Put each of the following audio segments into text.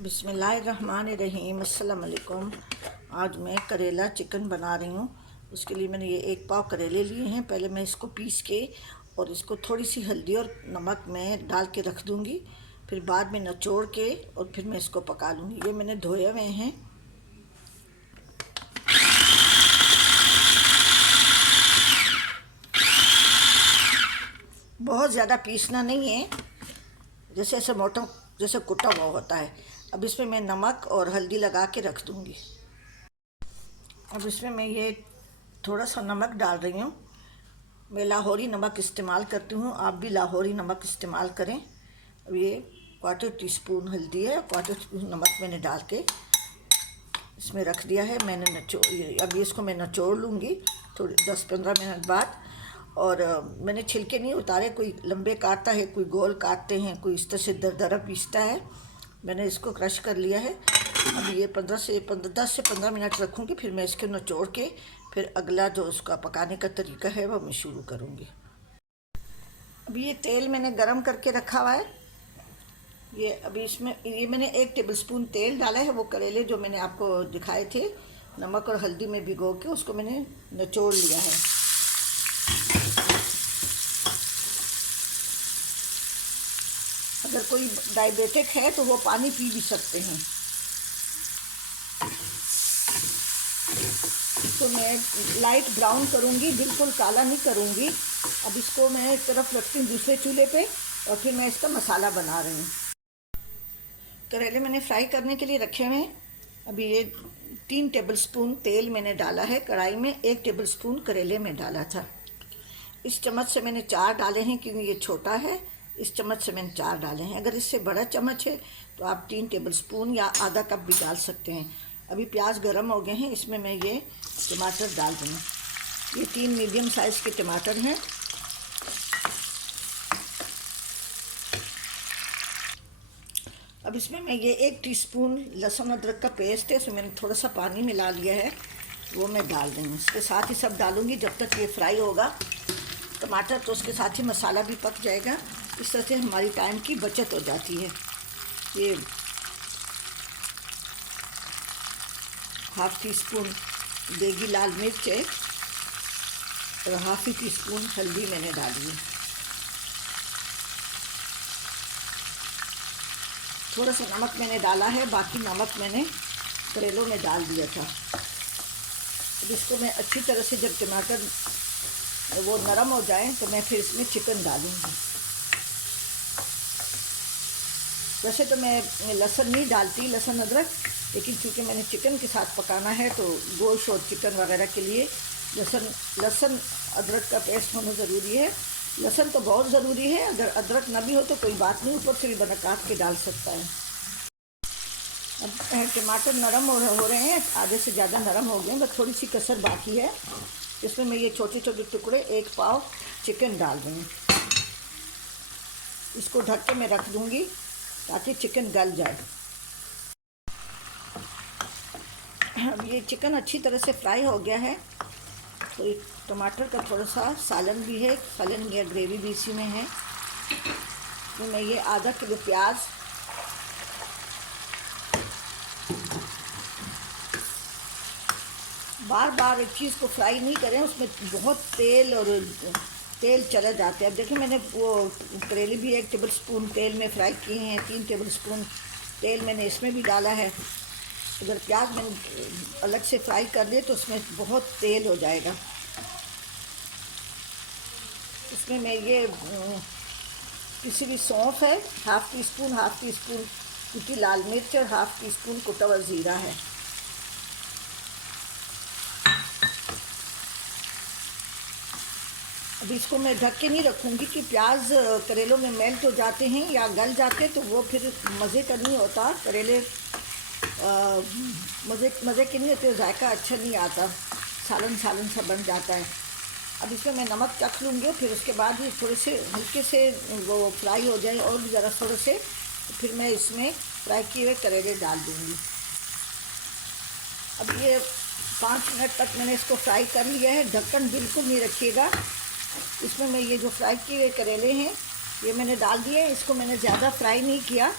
बिस्मिल्लाहिर्रहमानिर्रहीम। अस्सलाम वालेकुम। आज मैं करेला चिकन बना रही हूँ। उसके लिए मैंने ये 1 पाव करेले लिए हैं। पहले मैं इसको पीस के और इसको थोड़ी सी हल्दी और नमक में डाल के रख दूँगी। फिर बाद में निचोड़ के और फिर मैं इसको पका लूँगी। ये मैंने धोए हुए हैं। बहुत ज़्यादा पीसना नहीं है, जैसे ऐसे मोटा जैसे कुटा हुआ होता है। अब इसमें मैं नमक और हल्दी लगा के रख दूँगी। अब इसमें मैं ये थोड़ा सा नमक डाल रही हूँ। मैं लाहौरी नमक इस्तेमाल करती हूँ, आप भी लाहौरी नमक इस्तेमाल करें। अब ये 1/4 टीस्पून हल्दी है, 1/4 टीस्पून नमक मैंने डाल के इसमें रख दिया है। मैंने अब इसको मैं निचोड़ लूँगी थोड़ी 10-15 मिनट बाद। और मैंने छिलके नहीं उतारे। कोई लंबे काटता है, कोई गोल काटते हैं, कोई इस तरह से दरदरा पीसता है। मैंने इसको क्रश कर लिया है। अब ये 10 से 15 मिनट रखूँगी। फिर मैं इसको निचोड़ के फिर अगला जो उसका पकाने का तरीका है वो मैं शुरू करूँगी। अभी ये तेल मैंने गरम करके रखा हुआ है। ये अभी इसमें ये मैंने 1 टेबलस्पून तेल डाला है। वो करेले जो मैंने आपको दिखाए थे नमक और हल्दी में भिगो के, उसको मैंने निचोड़ लिया है। अगर कोई डायबिटिक है तो वो पानी पी भी सकते हैं। तो मैं लाइट ब्राउन करूँगी, बिल्कुल काला नहीं करूँगी। अब इसको मैं एक तरफ रखती हूँ दूसरे चूल्हे पे और फिर मैं इसका मसाला बना रही हूँ। करेले मैंने फ्राई करने के लिए रखे हुए हैं। अभी ये 3 टेबलस्पून तेल मैंने डाला है कढ़ाई में। 1 टेबलस्पून करेले में डाला था। इस चम्मच से मैंने 4 डाले हैं क्योंकि ये छोटा है। इस चम्मच से मैंने 4 डाले हैं। अगर इससे बड़ा चम्मच है तो आप 3 टेबलस्पून या आधा कप भी डाल सकते हैं। अभी प्याज गर्म हो गए हैं, इसमें मैं ये टमाटर डाल दूँगी। ये 3 मीडियम साइज़ के टमाटर हैं। अब इसमें मैं ये 1 टीस्पून लहसुन अदरक का पेस्ट है, इसमें मैंने थोड़ा सा पानी मिला लिया है, वो मैं डाल दूँगी। इसके साथ ही सब डालूँगी जब तक ये फ्राई होगा टमाटर, तो उसके साथ ही मसाला भी पक जाएगा। इस तरह से हमारी टाइम की बचत हो जाती है। ये 1/2 टीस्पून देगी लाल मिर्च है और 1/2 टीस्पून हल्दी मैंने डाली है। थोड़ा सा नमक मैंने डाला है, बाकी नमक मैंने करेलों में डाल दिया था। अब इसको मैं अच्छी तरह से जब टमाटर वो नरम हो जाए तो मैं फिर इसमें चिकन डालूँगी। वैसे तो मैं लहसुन नहीं डालती, लहसुन अदरक, लेकिन क्योंकि मैंने चिकन के साथ पकाना है तो गोश्त और चिकन वगैरह के लिए लहसुन अदरक का पेस्ट होना ज़रूरी है। लहसुन तो बहुत ज़रूरी है। अगर अदरक ना भी हो तो कोई बात नहीं, ऊपर से भी बना काट के डाल सकता है। अब टमाटर नरम हो रहे हैं, आधे से ज़्यादा नरम हो गए, बस थोड़ी सी कसर बाकी है। इसमें मैं ये छोटे छोटे टुकड़े 1 पाव चिकन डाल दूँगी। इसको ढक के मैं रख दूँगी ताकि चिकन गल जाए। अब ये चिकन अच्छी तरह से फ्राई हो गया है। तो ये टमाटर का थोड़ा सा सालन भी है, सालन या ग्रेवी भी इसी में है। तो मैं ये आधा किलो प्याज, बार बार एक चीज़ को फ्राई नहीं करें, उसमें बहुत तेल चला जाता है। अब देखिए मैंने वो करेले भी 1 टेबलस्पून तेल में फ्राई किए हैं। 3 टेबलस्पून तेल मैंने इसमें भी डाला है। अगर प्याज मैंने अलग से फ्राई कर लिए तो उसमें बहुत तेल हो जाएगा। इसमें मैं ये पिसी हुई सौंफ है 1/2 टीस्पून, 1/2 टीस्पून कुटी लाल मिर्च और 1/2 टीस्पून कुटा हुआ ज़ीरा है। अब इसको मैं ढक के नहीं रखूँगी कि प्याज करेलों में मेल्ट हो जाते हैं या गल जाते तो वो फिर मज़े का नहीं होता। करेले मज़े के नहीं होते, जायका अच्छा नहीं आता, सालन सा बन जाता है। अब इसमें मैं नमक चख लूँगी, फिर उसके बाद ये थोड़े से हल्के से वो फ्राई हो जाए और भी ज़रा थोड़े से, तो फिर मैं इसमें फ्राई किए हुए करेले डाल दूँगी। अब ये 5 मिनट तक मैंने इसको फ्राई कर लिया है। ढक्कन बिल्कुल नहीं रखिएगा। इसमें मैं ये जो फ्राई किए हुए करेले हैं ये मैंने डाल दिए। इसको मैंने ज़्यादा फ्राई नहीं किया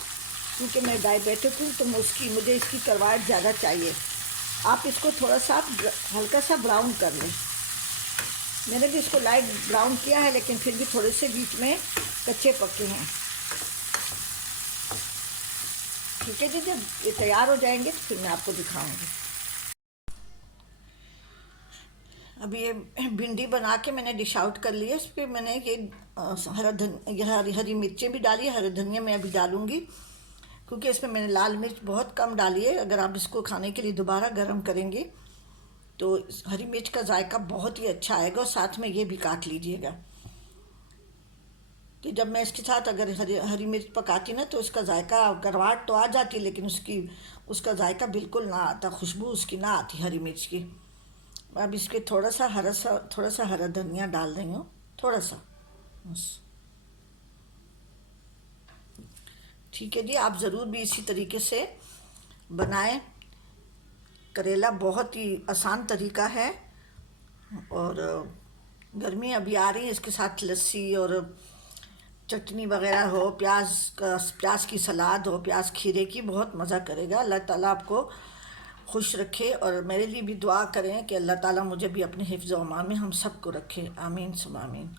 क्योंकि मैं डायबिटिक हूँ तो मुझे इसकी करवाहट ज़्यादा चाहिए। आप इसको थोड़ा सा हल्का सा ब्राउन कर लें। मैंने भी इसको लाइट ब्राउन किया है, लेकिन फिर भी थोड़े से बीच में कच्चे पके हैं। ठीक है जी, जब ये तैयार हो जाएंगे तो फिर मैं आपको दिखाऊंगी। अभी ये भिंडी बना के मैंने डिश आउट कर लिया। इस पर मैंने ये हरी मिर्चें भी डाली है, हरे धनिया मैं अभी डालूंगी, क्योंकि इसमें मैंने लाल मिर्च बहुत कम डाली है। अगर आप इसको खाने के लिए दोबारा गर्म करेंगे तो हरी मिर्च का जायका बहुत ही अच्छा आएगा। और साथ में ये भी काट लीजिएगा कि जब मैं इसके साथ अगर हरी मिर्च पकाती ना तो इसका जायका, करवाहट तो आ जाती, लेकिन उसका जायका बिल्कुल ना आता, खुशबू उसकी ना आती हरी मिर्च की। अब इसके थोड़ा सा हरा धनिया डाल रही हूँ, थोड़ा सा बस। ठीक है जी, आप ज़रूर भी इसी तरीके से बनाएं। करेला बहुत ही आसान तरीका है। और गर्मी अभी आ रही है, इसके साथ लस्सी और चटनी वगैरह हो, प्याज की सलाद हो, प्याज खीरे की, बहुत मज़ा करेगा। अल्लाह ताला आपको खुश रखे और मेरे लिए भी दुआ करें कि अल्लाह ताला मुझे भी अपने हिफ्ज़ व अमान में हम सबको रखे। आमीन सुम आमीन।